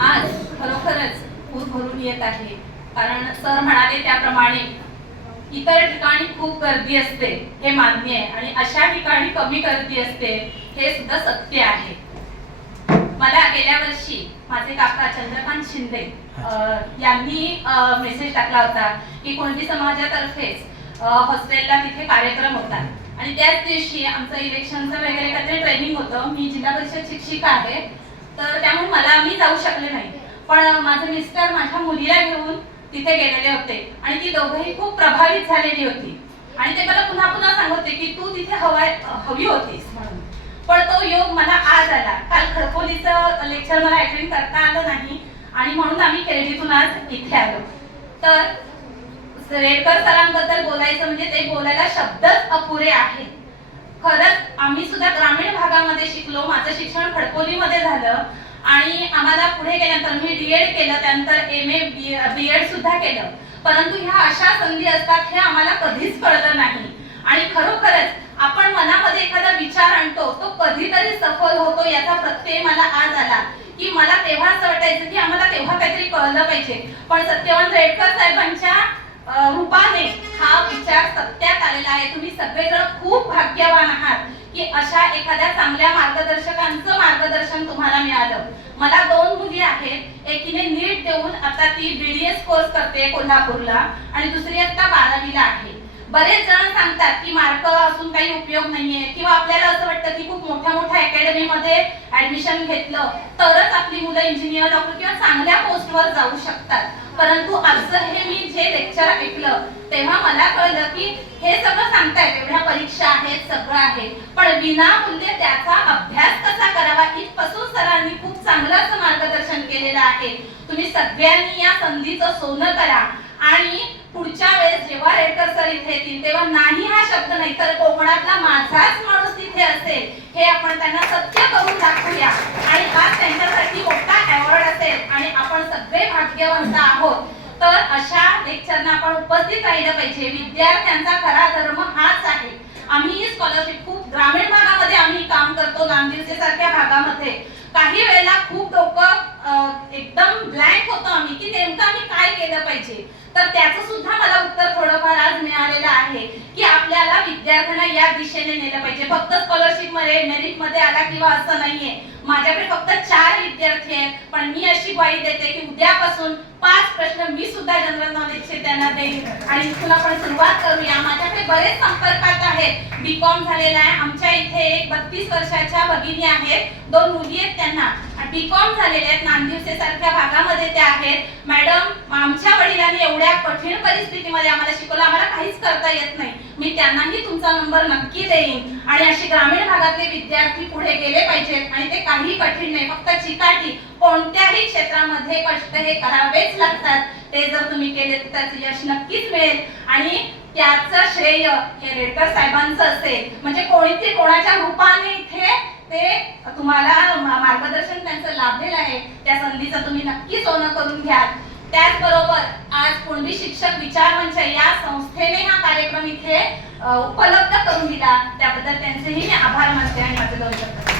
आज खरोखरच पूर भरून येत आहे. कारण सर म्हणाले त्याप्रमाणे इतर ठिकाणी खूप गर्दी असते हे मान्य आहे. आणि अशा ठिकाणी कमी गर्दी असते हे सुद्धा सत्य आहे. मला गेल्या वर्षी माझे काका चंद्रकांत शिंदे यांनी मेसेज टाकला होता की कोणती समाजातर्फेच हॉस्टेलला तिथे कार्यक्रम होता. आणि त्याच दिवशी आमचं इलेक्शनचं वगैरे काहीतरी ट्रेनिंग होतं. मी जिल्हा परिषद शिक्षिका आहे. तर त्यामुळे मला मी जाऊ शकले नाही. पण माझे मिस्टर माझ्या मुलीला घेऊन तिथे गेलेले होते. आणि ती दोघंही खूप प्रभावित झालेली होती. आणि ते मला पुन्हा पुन्हा सांगत होते की तू तिथे हवाय हवी होतीस म्हणून. पण तो योग मला आज आला. काल खरकोलीचं लेक्चर मला अटेंड करता आलं नाही. आणि म्हणून आम्ही केळजीतून आज इथे आलो. तर रेडकर सरांबद्दल बोलायचं म्हणजे ते बोलायला शब्दच अपुरे आहे खरंच आम्ही सुद्धा विभागामध्ये शिकलो माझं शिक्षण खडकोलीमध्ये झालं आणि आम्हाला पुढे गेल्यानंतर मी डीएड केलं त्यानंतर एम ए बी एड सुद्धा केलं. परंतु ह्या अशा संधी असतात हे आम्हाला कधीच कळलं नाही. आणि खरोखरच आपण मनामध्ये एखादा विचार आणतो तो कधीतरी सफल होतो याचा प्रत्यय मला आज आला. की मला तेव्हाच वाटायचं की आम्हाला तेव्हा काहीतरी कळलं पाहिजे. पण सत्यवंत रेडकर साहेबांच्या रूपाने हा विचार सत्यात आलेला आहे. तुम्ही सगळेजण खूप भाग्यवान आहात. की अशा एखाद्या चांगल्या मार्गदर्शकांचं मार्गदर्शन तुम्हाला मिळालं. मला दोन मुली आहेत. एकीने नीट देऊन आता ती बीडीएस कोर्स करते कोल्हापूरला आणि दुसरी आता बारावीला आहे. बरेच जण सांगतात की मार्क असून काही उपयोग नाहीये. किंवा आपल्याला असं वाटतं की खूप मोठ्या मोठ्या अकॅडमीमध्ये ऍडमिशन घेतलं तरच आपली मुलं इंजिनियर डॉक्टर किंवा चांगल्या पोस्टवर जाऊ शकतात. परंतु असं हे मी जे लेक्चर ऐकलं तेव्हा मला कळलं की हे सगळं सांगतायत. एवढ्या परीक्षा आहेत सगळं आहे. पण विनामूल्य त्याचा अभ्यास कसा करावा इथपासून सरांनी खूप चांगलं असं मार्गदर्शन केलेलं आहे. तुम्ही सगळ्यांनी या संधीचं सोनं करा. आणि तेव्हा नाही हा शब्द नाही तर कोकणातला माझाच माणूस तिथे असेल हे आपण त्यांना सत्य करून दाखवूया. आणि हा त्यांच्यासाठी मोठा अवॉर्ड असेल आणि आपण सगळे भाग्यवंत आहोत. तर अशा लेक्चरना आपण उपस्थित राहिलं पाहिजे. विद्यार्थ्यांचा खरा धर्म हाच आहे. आम्ही ही स्कॉलरशिप खूप ग्रामीण भागामध्ये आम्ही काम करतो नांदिवसे सारख्या भागामध्ये. काही वेळेला खूप डोकं एकदम ब्लँक होतो आम्ही की नेमकं आम्ही काय केलं पाहिजे. तर त्याचं सुद्धा मला उत्तर थोडंफार आज मिळालेलं आहे की आपल्याला विद्यार्थ्यांना या दिशेने नेलं पाहिजे. फक्त स्कॉलरशिपमध्ये मेरिटमध्ये आला किंवा असं नाहीये. माझ्याकडे फक्त चार विद्यार्थी आहेत पण मी अशी ग्वाही देते की उद्यापासून पाच प्रश्न मी सुद्धा जनरल नॉलेजचे त्यांना देईन. आणि इथून आपण सुरुवात करूया. माझ्याकडे बरेच संपर्कात आहेत. बी कॉम झालेला आहे. आमच्या इथे एक बत्तीस वर्षाच्या भगिनी आहेत. दोन मुली आहेत त्यांना. बी कॉम झालेल्या आहेत. नांदिवसे सारख्या भागामध्ये त्या आहेत. मॅडम आमच्या वडिलांनी एवढ्या कठीण परिस्थितीमध्ये आम्हाला शिकवलं. आम्हाला काहीच करता येत नाही. मी त्यांनाही तुमचा नंबर नक्की देईन. आणि अशी ग्रामीण भागातले विद्यार्थी पुढे गेले पाहिजेत. आणि ते काही कठीण नाही. फक्त चिकाटी कोणत्याही क्षेत्रामध्ये कष्ट हे करावेच लागतात. ते जर तुम्ही केले तर त्याचं यश नक्कीच मिळेल. आणि त्याचं श्रेय हे रेडकर साहेबांचं असेल. म्हणजे कोणीतरी कोणाच्या रूपाने इथे ते तुम्हाला मार्गदर्शन त्यांचं लाभलेलं आहे. संधीचं तुम्ही नक्की सोनं करून घ्याल. त्याचबरोबर आज कुणबी शिक्षक विचार मंच या संस्थेने हा कार्यक्रम इथे उपलब्ध करून दिला. त्याबद्दल त्यांचेही मी आभार मानते आणि माझे दोन शब्द